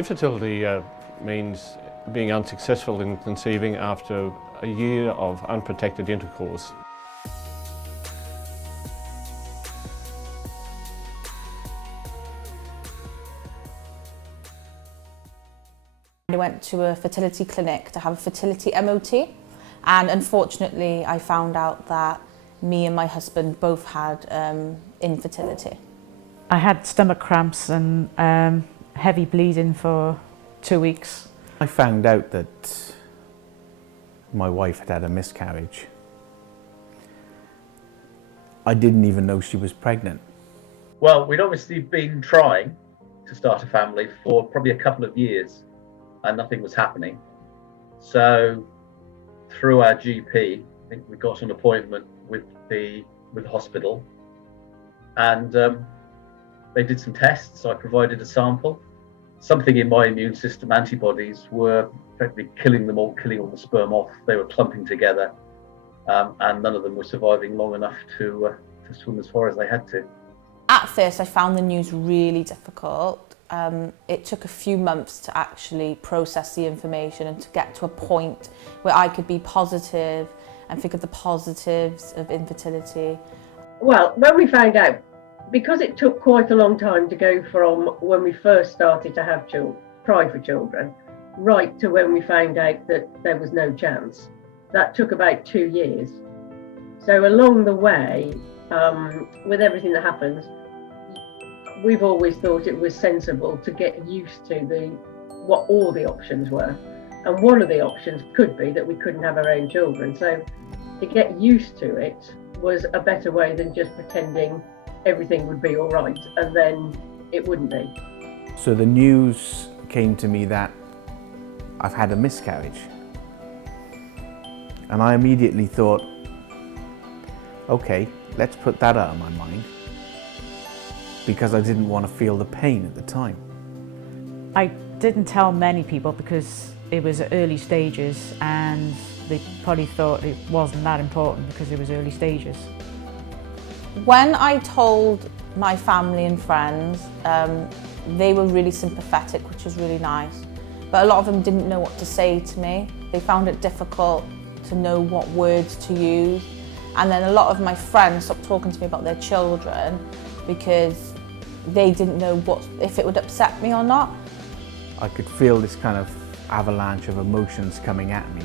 Infertility means being unsuccessful in conceiving after a year of unprotected intercourse. I went to a fertility clinic to have a fertility MOT, and unfortunately I found out that me and my husband both had infertility. I had stomach cramps and heavy bleeding for 2 weeks. I found out that my wife had had a miscarriage. I didn't even know she was pregnant. Well, we'd obviously been trying to start a family for probably a couple of years and nothing was happening. So through our GP, I think we got an appointment with the hospital, and they did some tests. So I provided a sample. Something in my immune system, antibodies, were effectively killing all the sperm off. They were clumping together, and none of them were surviving long enough to swim as far as they had to. At first I found the news really difficult. It took a few months to actually process the information and to get to a point where I could be positive and think of the positives of infertility. Well, when we found out, because it took quite a long time to go from when we first started to have try for children, right to when we found out that there was no chance, that took about 2 years. So along the way, with everything that happens, we've always thought it was sensible to get used to what all the options were. And one of the options could be that we couldn't have our own children. So to get used to it was a better way than just pretending everything would be all right and then it wouldn't be. So the news came to me that I've had a miscarriage. And I immediately thought, okay, let's put that out of my mind, because I didn't want to feel the pain at the time. I didn't tell many people because it was early stages and they probably thought it wasn't that important because it was early stages. When I told my family and friends, they were really sympathetic, which was really nice. But a lot of them didn't know what to say to me. They found it difficult to know what words to use. And then a lot of my friends stopped talking to me about their children because they didn't know if it would upset me or not. I could feel this kind of avalanche of emotions coming at me,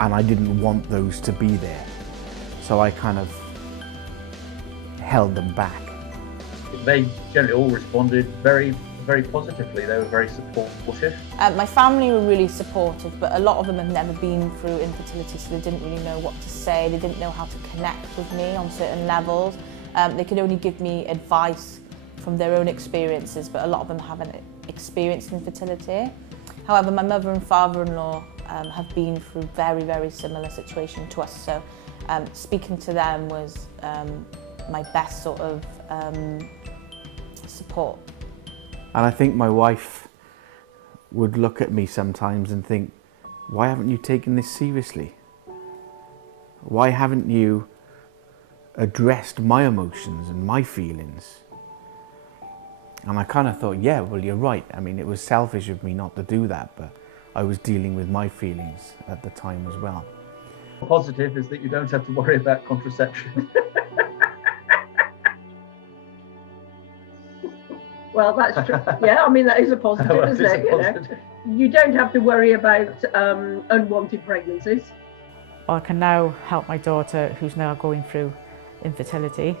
and I didn't want those to be there. So I kind of held them back. They generally all responded very, very positively. They were very supportive. My family were really supportive, but a lot of them have never been through infertility, so they didn't really know what to say. They didn't know how to connect with me on certain levels. They could only give me advice from their own experiences, but a lot of them haven't experienced infertility. However, my mother and father-in-law have been through very, very similar situation to us, so speaking to them was my best sort of support. And I think my wife would look at me sometimes and think, why haven't you taken this seriously? Why haven't you addressed my emotions and my feelings? And I kind of thought, yeah, well, you're right. I mean, it was selfish of me not to do that, but I was dealing with my feelings at the time as well. The positive is that you don't have to worry about contraception. Well, that's true. Yeah, I mean, that is a positive, isn't it? You know, you don't have to worry about unwanted pregnancies. I can now help my daughter, who's now going through infertility.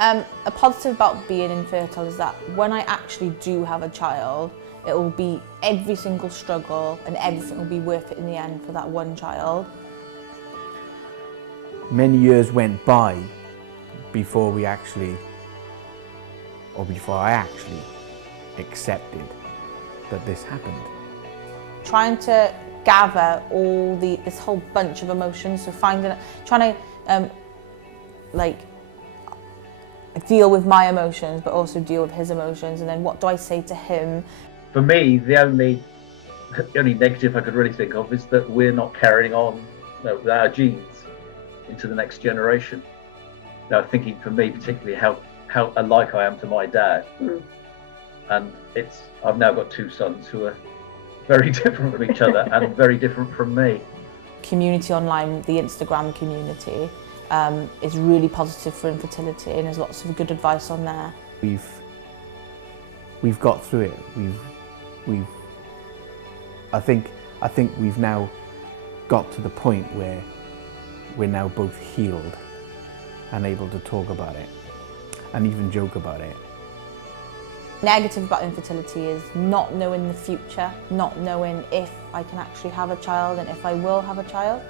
A positive about being infertile is that when I actually do have a child, it will be every single struggle and everything will be worth it in the end for that one child. Many years went by before I actually accepted that this happened. Trying to gather this whole bunch of emotions, so trying to deal with my emotions, but also deal with his emotions, and then what do I say to him? For me, the only negative I could really think of is that we're not carrying on with our genes into the next generation. Thinking for me particularly how alike I am to my dad. And I've now got two sons who are very different from each other and very different from me. Community online, the Instagram community, is really positive for infertility, and there's lots of good advice on there. We've got through it. I think we've now got to the point where we're now both healed and able to talk about it and even joke about it. Negative about infertility is not knowing the future, not knowing if I can actually have a child and if I will have a child.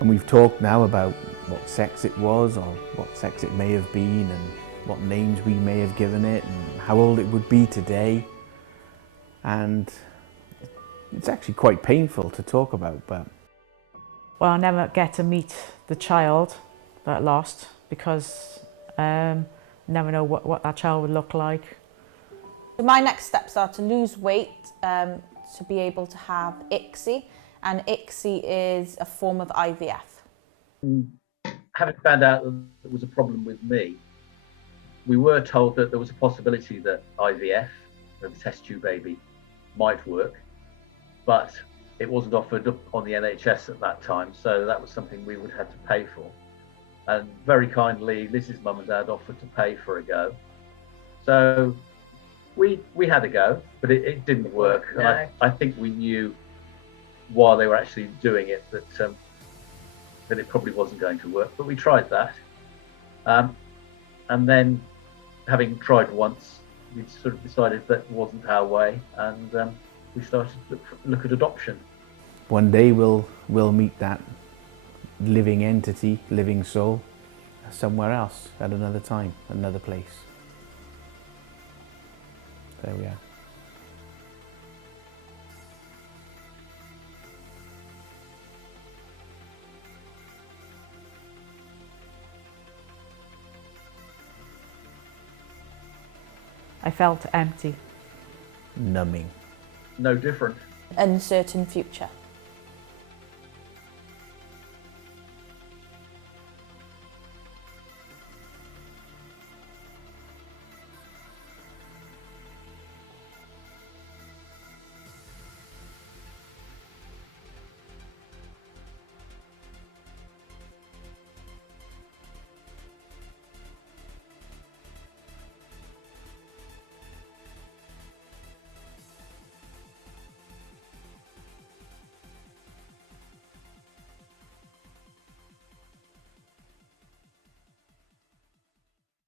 And we've talked now about what sex it was or what sex it may have been and what names we may have given it and how old it would be today. And it's actually quite painful to talk about, but... Well, I'll never get to meet the child that I lost because never know what that child would look like. So my next steps are to lose weight, to be able to have ICSI, and ICSI is a form of IVF. Having found out that there was a problem with me, we were told that there was a possibility that IVF, the test tube baby, might work, but it wasn't offered up on the NHS at that time, so that was something we would have to pay for. And very kindly, Liz's mum and dad offered to pay for a go. So we had a go, but it didn't work. No. And I think we knew while they were actually doing it that it probably wasn't going to work, but we tried that. And then, having tried once, we sort of decided that wasn't our way, and we started to look at adoption. One day we'll meet that living entity, living soul, somewhere else, at another time, another place. There we are. I felt empty. Numbing. No different. Uncertain future.